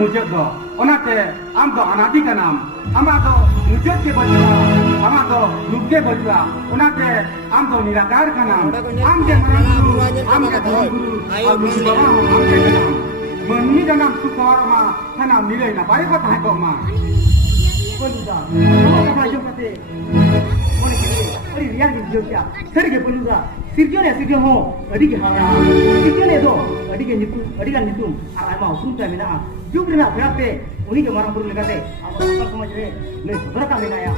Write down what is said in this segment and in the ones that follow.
मुझे दो ओनाते आम दो अनादि का नाम आमा दो मुझे के बचवा आमा दो रूप के बचवा ओनाते आम दो निराकार का नाम आम के मरण गुरु आम के धर्म गुरु और गुरु बाबा आम के नाम मन्नी का नाम सुकुमार मा का नाम मिले ना पाए को थाहे को मा बोलूँगा हम का भाषा करते मोने के अरे रियाल की जो क्या सर के बोलूँगा सिर्जो हो अड़ी के हारा सिर्जो ने दो अड़ी का नितुम आराम सुन टाइम ना जुग ना फिराते उन्हीं के मारा पुरुष लगाते आप लोग समझ रहे नहीं सुधर का लेना यार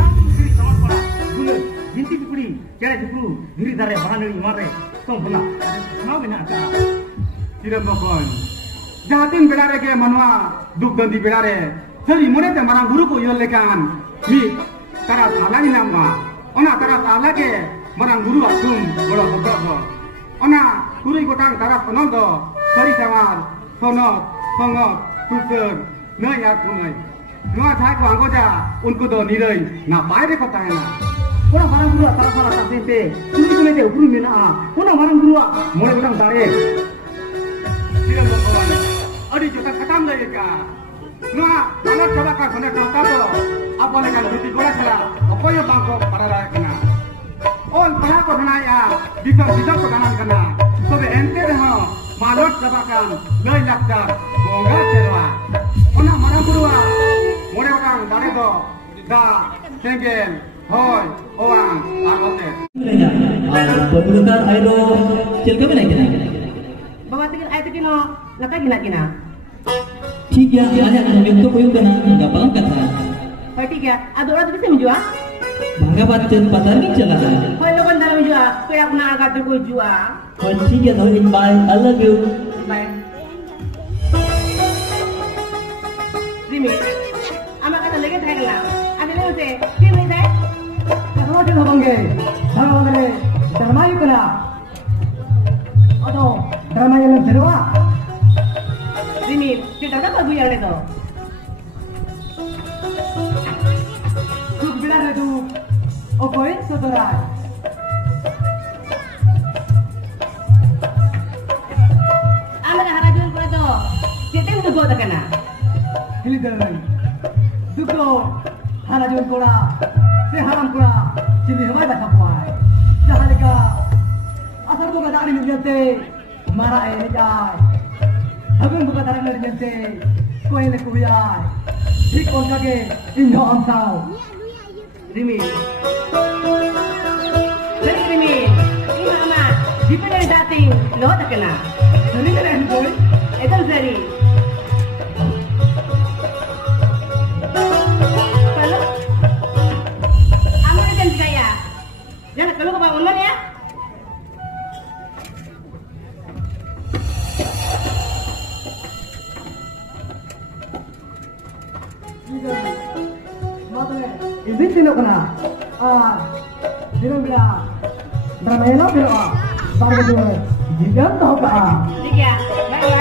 आप सिर्फ समझ पड़ा बोले जिंती टुकड़ी क्या टुकड़ू धीरे धीरे बहाने मारे तो बोला सुनाओ बिना का किरण बकन जातिन बेड़ारे के मनवा दुख गंदी बेड़ारे सरी मोने ते मारा गुरु को यो लेकान मी तारा थाला नि नामवा ओना तारा थाला के मारा गुरु आसुम बड़ा बड़ा ओना कुरी गोटांग तारा पनल दो सरी समार सोनत संगत तुकर नय यार कुनय नवा थाय को आंगोजा उनको दो निरय ना पायरे को ताहेना ओना मारा गुरु तारा सारा तासेते कुरी कुने ते गुरु मेना ओना मारा गुरु मोरे गोटांग दारे किरण भगवान अड़ी जोता खत्म लेगा नवा मानव सभा का खने टोका दो आपने का धुती गोला चला अकोय बांको परारा कना ओल पहा को बनाया बिकर बिकर को गाना करना तबे एंते रहो मानव सभा का लय लागता गोगा चलवा ओना मारा गुरुआ मोरे ओकांग दारे दो दा सेंगेल होय ओवां आगोते पपुलका आइरो चलके में नहीं बाबा तकिन आइ तकिन लका गिना ठीक है आजा हम तो कोई करना गपलन कथा हो ठीक है आ दोड़ा तो से जुआ भागा बात चल पता नहीं चला होय लोगन दारा में जुआ कोई अपना आगा तो कोई जुआ और ठीक है तो इन बाय अलग यू बाय रिमी आमा का लेके थाइला आने ले से फिर नहीं जाए कहो के होंगे भगवान धर्मायु कला अदो धर्मायु ने धरवा Rimi kita tak tahu yang itu. Duk bilang itu, okoy saudara. Amal harajun ko itu, kita itu buat apa na? Hilidan, duko harajun kola, seharam kola, jadi hamba dah kapuai. Jahalika, asal tu kadang ni mungkin marah ini jai. Abang bukan tarang dari gente, kau ini kuliah, ঠিক ওটাকে ইন্ধন দাও Rimi Dari Rimi, ini mama, di pada dating, lo tak kena. Dari keren boy, Itu dari. Kalau, amal jangan saya. Jangan kalau kau bangun ya. ini tino kena, tino bila, drama bila, baru tu, jangan tahu kah? Tiga, baik.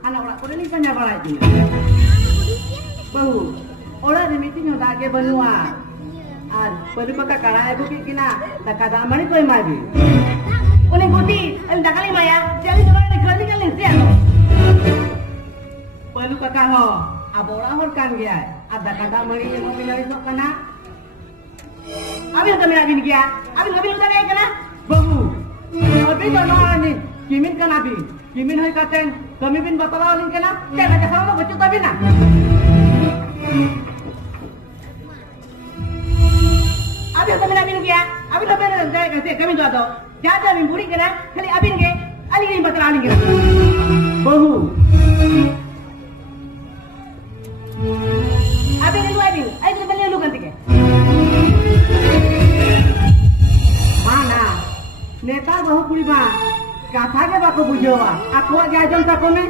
Anak orang kuda ni banyak balai je. Bahu, orang ni mesti nyoda ke benua. Perlu pakai kalah ibu kina, tak ada mana kau maju. Oleh budi, anda kali maya, jadi orang ni kerja kali siapa? Perlu pakai ho, abu orang horkan dia. Ada kata mari yang mau minari sok kana. Abi sudah minari ni dia, abi sudah gaya kana. Bahu, abi tu orang ni, kimin kana abi. Kimin hai katen, kami bin batala lin kana, jangan ada sama bocor tapi na. Abi kami nak bin kia, abi lebih dari kasi kami jual tu. Jaja bin buri kana, kali abi ni, ali ni batala lin kana. Bahu. Abi ni lu abi, ay tu beli lu kan tiga. Mana? Neta bahu puri ma. Kata ke bako bujoa, aku aja jom tak kone.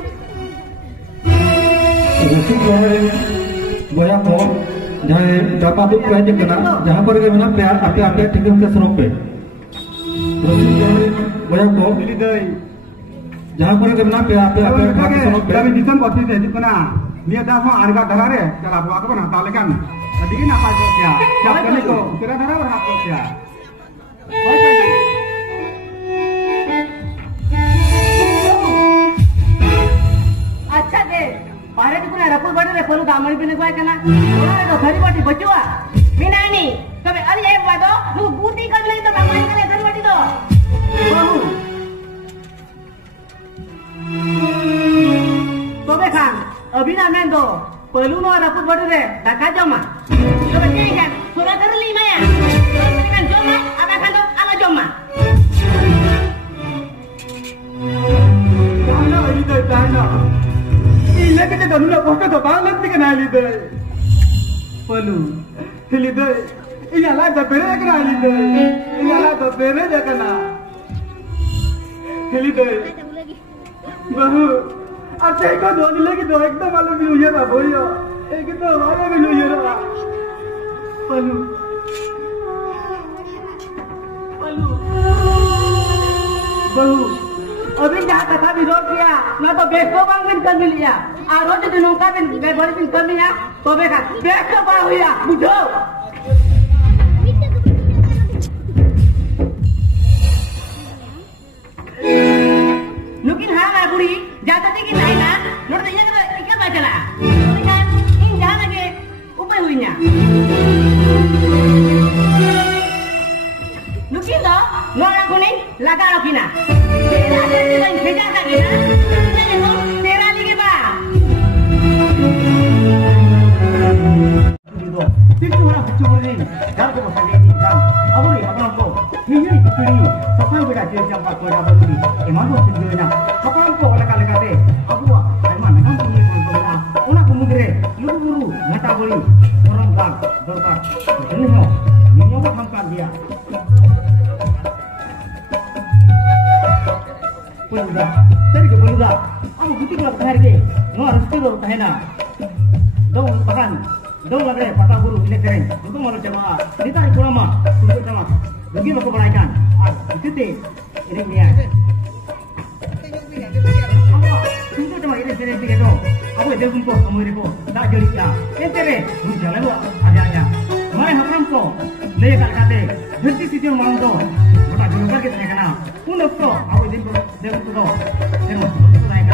Rusuk jahe, boya ko, jahe dapat tu kerja kena, jahan पर के बना प्यार आपे आपे ticket के सरों पे. Rusuk jahe, boya ko, jahan पर के बना प्यार आपे आपे टिकट के सरों पे. Kami disam pasti saya juga na, Niat dah semua harga darah deh, cara buat apa nak tahu lekan. Jadi kita apa saja, siapa kali ko, kira darah berapa saja. अच्छा दे पारे तो पुना रपुल बड़े रे पलू दामरी पिने को है ना ओरा तो घरी बाटी बचुआ बिना नी कबे अरे एक बात नु बूटी कर ले तो दामरी करे घरी बाटी तो बहु तो देखा अभी ना मैं तो पलू नो रपुल बड़े रे ढका जमा तो बच्चे kan sudah terlima ya kan joma ada kan to ala joma Jangan ini deh, jangan. Ini kita dah nula posta tu banget ni kena ini deh. Perlu, ini deh. Ini ala dah beri kena ini deh. Ini ala dah beri dah kena. Ini deh. Bahu, apa kau dua ni lagi dua ekdom malu bilu ya tak boleh. Ekdom malu bilu ya tak. Perlu. Perlu. Bahu. अभी जहाँ कथा विरोध किया ना तो बेचो बांग बिन कर मिलिया और रोज दिनों का बिन बेबड़ी बिन कर मिलिया तो बेका बेचो बांग हुआ बुझो लेकिन हाँ मैं बुरी जाता थी कि नहीं ना नोट तो ये क्या बात चला लेकिन इन जहाँ लगे ऊपर हुई ना लेकिन तो नोरा को नहीं लगा रखी ना तेरा भेजा था क्या तेरा लिखे बा तिरु वाला बच्चों बोले घर को बसाने की काम अब नहीं अपना को हिंदी कितनी सफल बेटा जेल जंपा कोड़ा बोली एमान को सिंधु ना अपना को लगा दे अब वो एमान ना को ये बोलना उना को मुगरे लुरु लुरु घटा बोली orang kan दरबार ini हो नियम को हम कर दिया Peluda, dari ke peluda, aku gitu kalau hari ini, no harus tidur tahena, dong bahkan, dong ada patah buru ini keren, itu malu jamaah, ini tadi kurang mah, tunggu jamaah, lagi mau kebaikan, itu deh, ini dia. Apa? Tunggu jamaah ini sering tiga dong, aku itu kumpul kamu itu, tak jadi ya, ini deh, jalan lu ada, main hakam ko, lekat kate, berarti situ malam tu, kita juga kita kenal, untuk tu, aku itu देखो तो देखो तो आएगा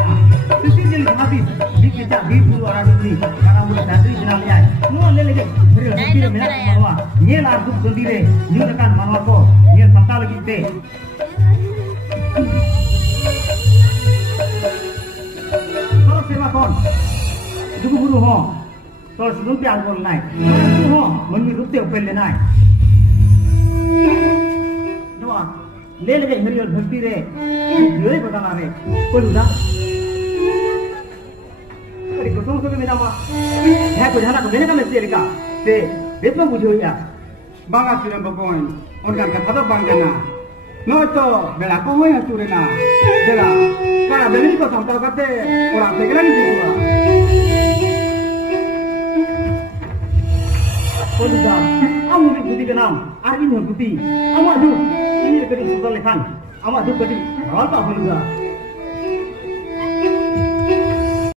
किसी दिन habis di kita di bulu orang negeri karena bulu dari jenang lihat no lelege beri lebih banyak mawa ye la duk gandire ni rekan mawa ko ye pata lagi te kalau sema kon dugu bulu ho to sebelum piang bol nai bulu ho meni rutte upel nai dua ले ले मेरी और भक्ति रे ये बताना रे बोलूदा अरे गोटों को मेरा मां है को जाना को देने का मैसेज लिखा से बेतनो बुझो या बांगा सिरम बकोइन और का कथा तो बांगना नो तो बेला को होय तुरेना बेला का बेली को संता करते और आप देखला नहीं दिसुआ बोलूदा amu ni guti kenam ari ni guti amu adu ini kedi sudah lekan amu adu kedi awal tak boleh